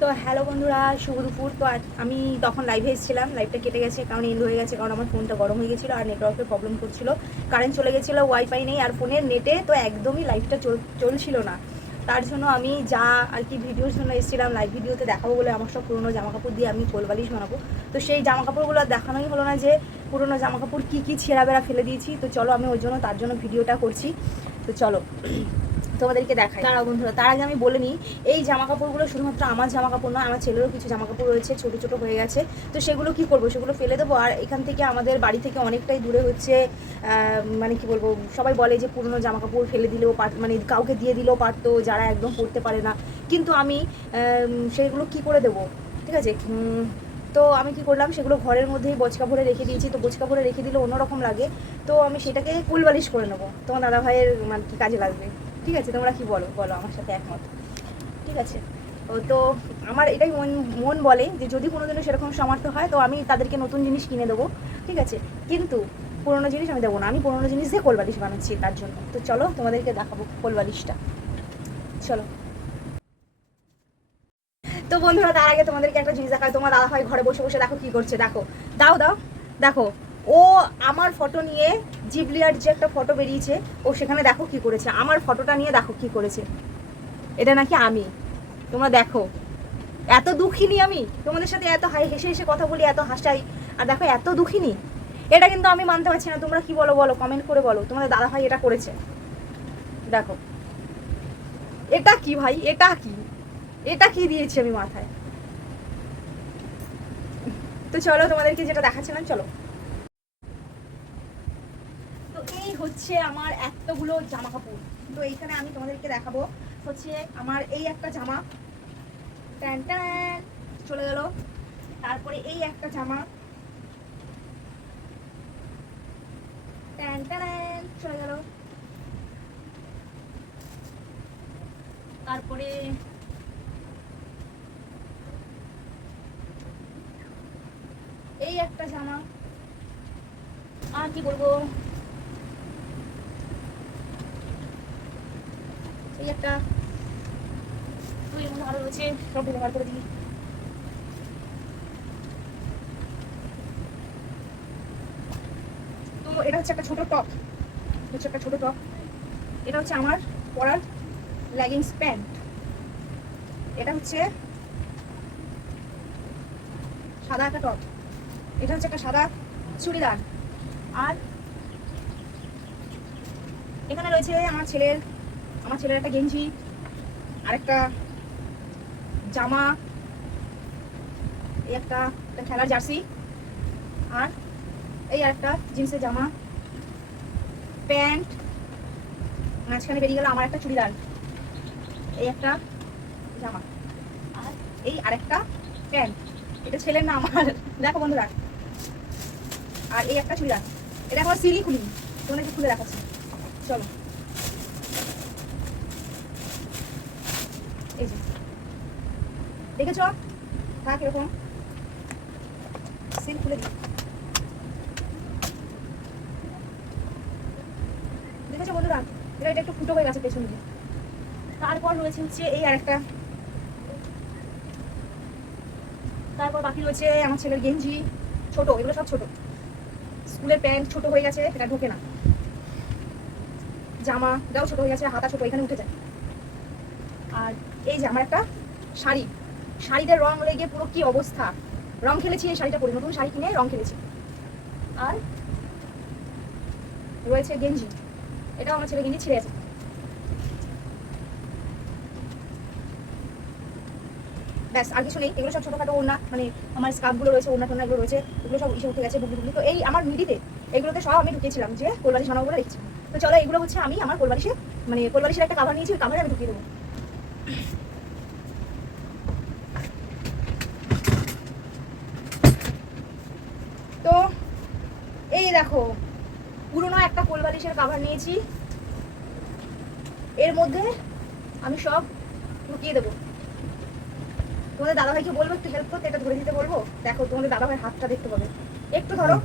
তো হ্যালো বন্ধুরা, শুভ দুপুর। তো আমি তখন লাইভে এসেছিলাম, লাইভটা কেটে গেছে কারণ এন্ড হয়ে গেছে, কারণ আমার ফোনটা গরম হয়ে গেছিলো আর নেটওয়ার্কের প্রবলেম করছিল, কারেন্ট চলে গেছিলো, ওয়াইফাই নেই আর ফোনের নেটে তো একদমই লাইভটা চলছিল না। তার জন্য আমি যা আর কি ভিডিওর জন্য এসেছিলাম, লাইভ ভিডিওতে দেখাবো বলে আমার সব পুরোনো জামাকাপড় দিয়ে আমি কোলবালিশ বানাবো। তো সেই জামাকাপড়গুলো দেখানোই হলো না যে পুরোনো জামাকাপড় কী কী ছেঁড়া বেড়া ফেলে দিয়েছি। তো চলো আমি ওই জন্য তার জন্য ভিডিওটা করছি। তো চলো তোমাদেরকে দেখাই। তারা বন্ধুরা, তার আগে আমি বলে নিই, এই জামা কাপড়গুলো শুধুমাত্র আমার জামা কাপড় নয়, আমার ছেলেরও কিছু জামা কাপড় রয়েছে, ছোটো ছোটো হয়ে গেছে। তো সেগুলো কি করব, সেগুলো ফেলে দেবো। আর এখান থেকে আমাদের বাড়ি থেকে অনেকটাই দূরে হচ্ছে, মানে কি বলবো, সবাই বলে যে পুরনো জামা কাপড় ফেলে দিলেও মানে কাউকে দিয়ে দিলেও পারতো যারা একদম পরতে পারে না, কিন্তু আমি সেগুলো কি করে দেবো, ঠিক আছে। তো আমি কি করলাম, সেগুলো ঘরের মধ্যেই বচকা ভরে রেখে দিয়েছি। তো বচকা ভরে রেখে দিলে অন্যরকম লাগে, তো আমি সেটাকে কুলবালিশ করে নেবো। তোমার দাদা ভাইয়ের মানে কি কাজে লাগবে, ঠিক আছে। তোমরা কি বলো বলো, আমার সাথে একমত, ঠিক আছে। তো আমার এটাই মন বলে যে যদি কোনোদিনও সেরকম সামর্থ্য হয় তো আমি তাদেরকে নতুন জিনিস কিনে দেবো, ঠিক আছে, কিন্তু পুরোনো জিনিস আমি দেবো না। আমি পুরোনো জিনিস দিয়ে কোলবালিশ বানাচ্ছি তার জন্য। তো চলো তোমাদেরকে দেখাবো কোলবালিশটা, চলো। তো বন্ধুরা, তার আগে তোমাদেরকে একটা জিনিস দেখায়। তোমার দাদা ভাই ঘরে বসে বসে দেখো কি করছে, দেখো, দাও দাও, দেখো। ও আমার ফটো নিয়ে, জিবলিয়ার যে একটা ফটো বেরিয়েছে, ও সেখানে দেখো কি করেছে, আমার ফটোটা নিয়ে দেখো কি করেছে। এটা নাকি আমি, তোমরা দেখো, এত দুঃখিনী আমি, তোমাদের সাথে এত হেসে হেসে কথা বলি, এত হাসাই, আর দেখো এত দুঃখিনী। এটা কিন্তু আমি মানতে পারছি না। তোমরা কি বলো বলো, কমেন্ট করে বলো তোমাদের দাদা ভাই এটা করেছে। দেখো এটা কি ভাই, এটা কি, এটা কি দিয়েছি আমি মাথায়। তো চলো তোমাদেরকে যেটা দেখাচ্ছিলাম, চলো। তো এই হচ্ছে আমার এতগুলো জামা কাপড়। তো এইখানে আমি তোমাদেরকে দেখাবো হচ্ছে আমার এই একটা জামা, ট্যান ট্যান চলে গেল। তারপরে এই একটা জামা, ট্যান ট্যান চলে গেল। তারপরে এই একটা জামা, আর কি বলবো, এই একটা, তো এর মধ্যে আরো রয়েছে, সব ব্যবহার করে দিই। তো এটা হচ্ছে একটা ছোট টপ, হচ্ছে একটা ছোট টপ। এটা হচ্ছে আমার পরার লেগিংস প্যান্ট। এটা হচ্ছে সাদা একটা টপ। এটা হচ্ছে একটা সাদা চুড়িদার। আর এখানে রয়েছে আমার ছেলের একটা গেঞ্জি, আর একটা জামা, এই একটা খেলার জার্সি, আর এই আর একটা জিন্সের জামা, প্যান্ট, মাঝখানে বেরিয়ে গেল আমার একটা চুড়িদার, এই একটা জামা, আর এই আরেকটা প্যান্ট। এটা ছেলের না আমার, দেখো বন্ধুরা। আর এই একটা চুড়িদার, এটা আমার সিলি খুলি, তোমাকে একটু খুলে দেখাচ্ছি, চলো। এই যে দেখেছো থাক এরকম, সিল খুলে দিই, দেখেছো বন্ধুরা। এটা একটু ফুটো হয়ে গেছে পেছন দিয়ে। তারপর রয়েছে হচ্ছে এই আরেকটা, তারপর বাকি রয়েছে আমার ছেলের গেঞ্জি, ছোট, এগুলো সব ছোট। স্কুলের প্যান্ট ছোট হয়ে গেছে, এটা ঢোকে না। জামা এটাও ছোট হয়ে গেছে, হাতা ছোট, এখানে উঠে যায়। আর এই যে আমার একটা শাড়ি, শাড়িতে রং লেগে পুরো কি অবস্থা, রং খেলেছি এই শাড়িটা পরে, নতুন শাড়ি কিনে রং খেলেছি। আর রয়েছে গেঞ্জি, এটাও আমার ছেলে গেঞ্জি ছিঁড়ে আছে। ব্যাস, আর কিছু নেই। এগুলো সব ছোটখাটো ওড়না, মানে আমার স্কার্ফগুলো রয়েছে, ওড়না টোনা এগুলো রয়েছে, এগুলো সব ইসে উঠে গেছে বুকলি বুকলি। তো এই আমার মিডিতে এগুলোতে সব আমি ঢুকিয়েছিলাম যে কোলবালিশ বানাবো বলে রেখেছি। তো চলো, এগুলো হচ্ছে আমি আমার কোলবালিশে, মানে কোলবালিশের একটা কাভার নিয়েছি, ওই কাভারে আমি ঢুকিয়ে দেবো। তো এই দেখো, পুরোনো একটা কোলবালিশের কাভার নিয়েছি, এর মধ্যে আমি সব ঢুকিয়ে দেবো। তোমাদের দাদাভাইকে বলবো একটু হেল্প করতে, এটা ধরে দিতে বলবো। দেখো তোমাদের দাদাভাইয়ের হাতটা দেখতে পাবে, একটু ধরো।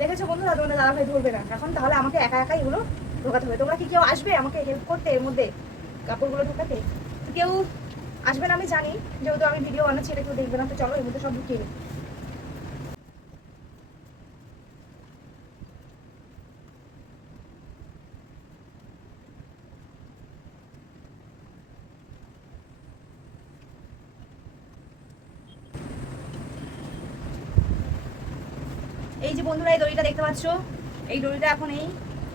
দেখেছো বন্ধুরা, তোমাদের দাদাভাই ধরবে না এখন, তাহলে আমাকে একা একাই এগুলো ঢোকাতে হবে। তোমরা কি কেউ আসবে আমাকে হেল্প করতে এর মধ্যে কাপড়গুলো ঢোকাতে? কেউ আসবেন আমি জানি, যেহেতু আমি ভিডিও বানাচ্ছি এটা কেউ দেখবে না, তো চলো এর মধ্যে সব ঢুকিয়ে নিই। এই যে বন্ধুরা এই দড়িটা দেখতে পাচ্ছ, এই দড়িটা এখন এই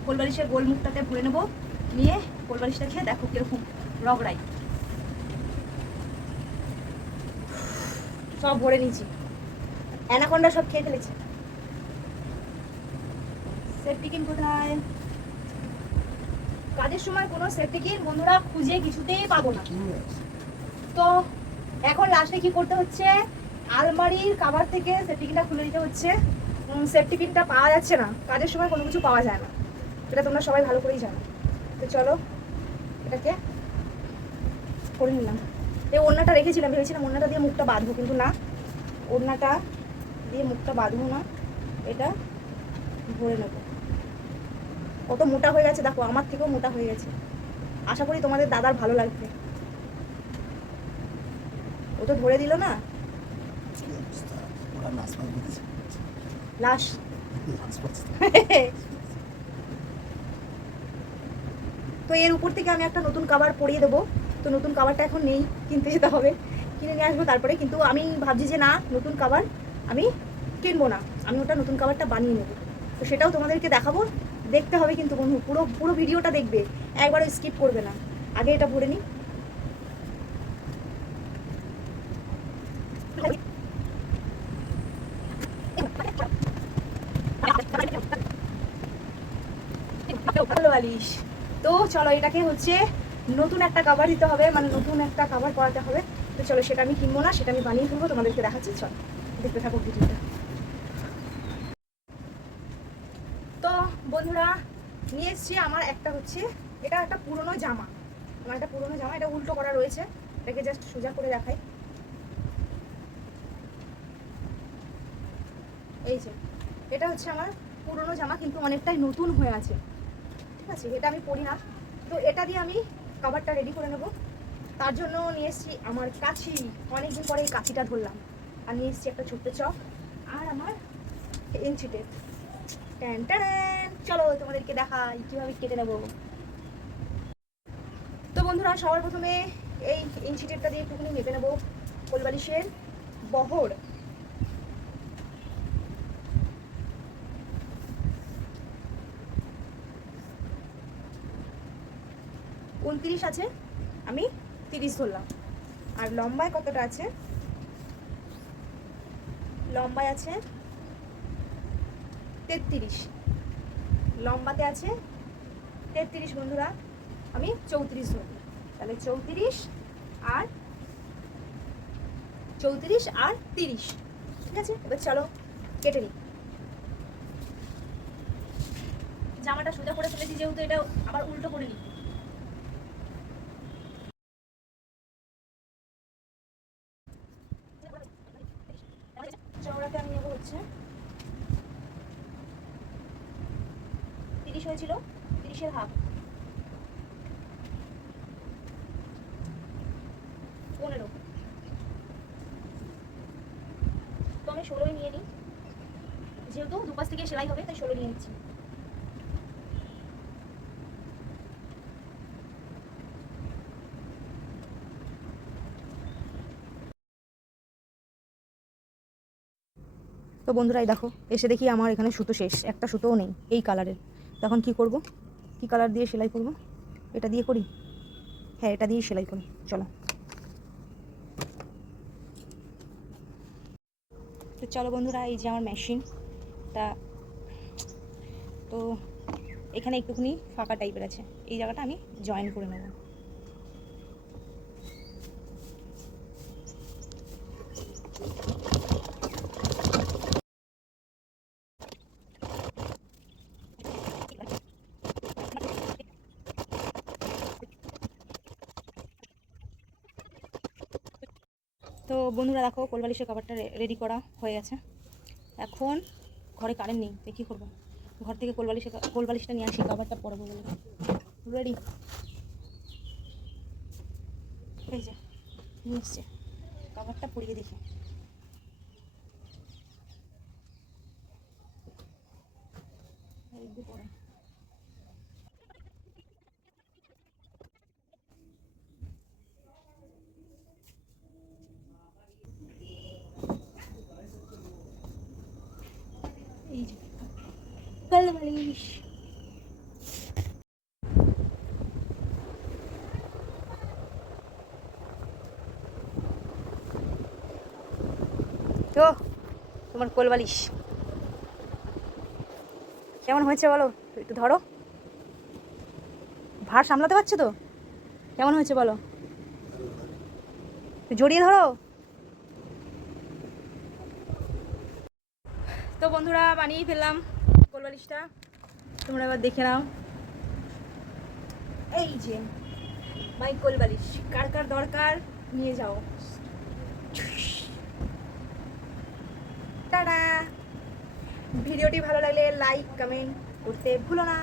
কোলবালিশের গোল মুখটাতে ভরে নেবো, নিয়ে কোলবালিশটা খেয়ে দেখো কিরকম রগড়াই। সব ভরে নিয়েছি, অ্যানাকন্ডা সব খেয়ে ফেলেছে। সেফটিকিন কোথায়? কাজের সময় কোনো সেফটিকিন বন্ধুরা খুঁজে কিছুতেই পাবো না। তো এখন লাস্টে কি করতে হচ্ছে, আলমারির কাভার থেকে সেফটিকিনটা খুলে দিতে হচ্ছে। সেফটিকিনটা পাওয়া যাচ্ছে না, কাজের সময় কোনো কিছু পাওয়া যায় না, এটা তোমরা সবাই ভালো করেই জানো। তো চলো এটাকে করে নিলাম। এই ওড়নাটা রেখেছিলাম, ভেবেছিলাম ওড়নাটা দিয়ে মুখটা বাঁধবো, কিন্তু না, ওড়নাটা দিয়ে মুখটা বাঁধবো না, এটা ভরে নেবো। কত মোটা হয়ে গেছে দেখো, আমার থেকেও মোটা হয়ে গেছে। আশা করি তোমাদের দাদার ভালো লাগবে। ও তো ধরে দিল না, লাশ। তো এর উপর থেকে আমি একটা নতুন কাভার পরিয়ে দেবো। তো নতুন কাভারটা এখন নেই, কিনতে যেতে হবে, কিনে নিয়ে আসবো তারপরে। কিন্তু আমি ভাবছি যে না, নতুন কাভার আমি কিনবো না, আমি ওটা নতুন কাভারটা বানিয়ে নেবো। তো সেটাও তোমাদেরকে দেখাবো, দেখতে হবে কিন্তু বন্ধু, পুরো পুরো ভিডিওটা দেখবে, একবারও স্কিপ করবে না। আগে এটা ভরে নিই। তো চলো এটাকে হচ্ছে নতুন একটা কাভার দিতে হবে, মানে নতুন একটা কাভার করাতে হবে। তো চলো সেটা আমি কিনবো না, সেটা আমি বানিয়ে ফেলবো, তোমাদেরকে দেখাচ্ছি। চলো দেখতে থাকো ভিডিওটা। তো বন্ধুরা নিয়ে এসছি আমার একটা হচ্ছে, এটা একটা পুরনো জামা, আমার একটা পুরনো জামা, এটা উল্টো করা রয়েছে, এটাকে জাস্ট সোজা করে দেখাই। এই যে এটা হচ্ছে আমার পুরনো জামা, কিন্তু অনেকটাই নতুন হয়ে আছে, ঠিক আছে, এটা আমি পরি না। তো এটা দিয়ে আমি কাভারটা রেডি করে নেব। তার জন্য নিয়ে এসেছি আমার কাছি, অনেকদিন পরে এই কাছিটা ধরলাম, আর নিয়ে এসেছি একটা ছোট্ট চক আর আমার ইঞ্চি টেপ। চলো তোমাদেরকে দেখাই কিভাবে কেটে নেব। তো বন্ধুরা সবার প্রথমে এই ইঞ্চি টেপটা দিয়ে একটুখানি মেপে নেব কোলবালিশের বহর। 29 আছে, আমি 30 ধরলাম। আর লম্বায় কতটা আছে, লম্বায় আছে 33, লম্বাতে আছে 33 বন্ধুরা, আমি 34 ধরলাম। তাহলে 34 আর 30, ঠিক আছে। এবার চলো কেটে নিই। জামাটা সোজা করে ফেলেছি যেহেতু, এটা আবার উল্টো করে নিই। চওড়াতে আমি নেবো হচ্ছে 30 হয়েছিল, 30-এর হাফ 15। তো আমি 16ই নিয়ে নিই, যেহেতু দুপাশ থেকে সেলাই হবে তাই 16 নিয়ে নিচ্ছি। তো বন্ধুরাই দেখো, এসে দেখি আমার এখানে সুতো শেষ, একটা সুতোও নেই এই কালারের। তখন কি করব, কি কালার দিয়ে সেলাই করব? এটা দিয়ে করি, হ্যাঁ এটা দিয়ে সেলাই করি, চলো। তো চলো বন্ধুরা, এই যে আমার মেশিনটা, তো এখানে একটুখানি ফাঁকা টাইপের আছে, এই জায়গাটা আমি জয়েন করে নেব। তো বন্ধুরা দেখো, কোলবালিশের কভারটা রেডি করা হয়ে গেছে। এখন ঘরে কারেন্ট নেই, তো কী করবো, ঘর থেকে কোলবালিশটা নিয়ে আসি, কভারটা পরবো বলে। রেডি, এই যে নিয়ে এসছে, কাভারটা পরিয়ে দেখি। এই যে কালবালিশ। তো তোমার কোলবালিশ কেমন হয়েছে বলো, একটু ধরো, ভার সামলাতে পারছো তো? কেমন হয়েছে বলো, জড়িয়ে ধরো। তো বন্ধুরা বানিয়ে ফেললাম কোলবালিশটা, তোমরা এবার দেখে নাও। এই যে মাই কোলবালিশ, কার কার দরকার নিয়ে যাও। টাটা। ভিডিওটি ভালো লাগলে লাইক কমেন্ট করতে ভুলো না,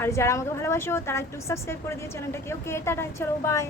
আর যারা আমাকে ভালোবাসো তারা একটু সাবস্ক্রাইব করে দিও চ্যানেলটাকে। ওকে টাটা, চলো বাই।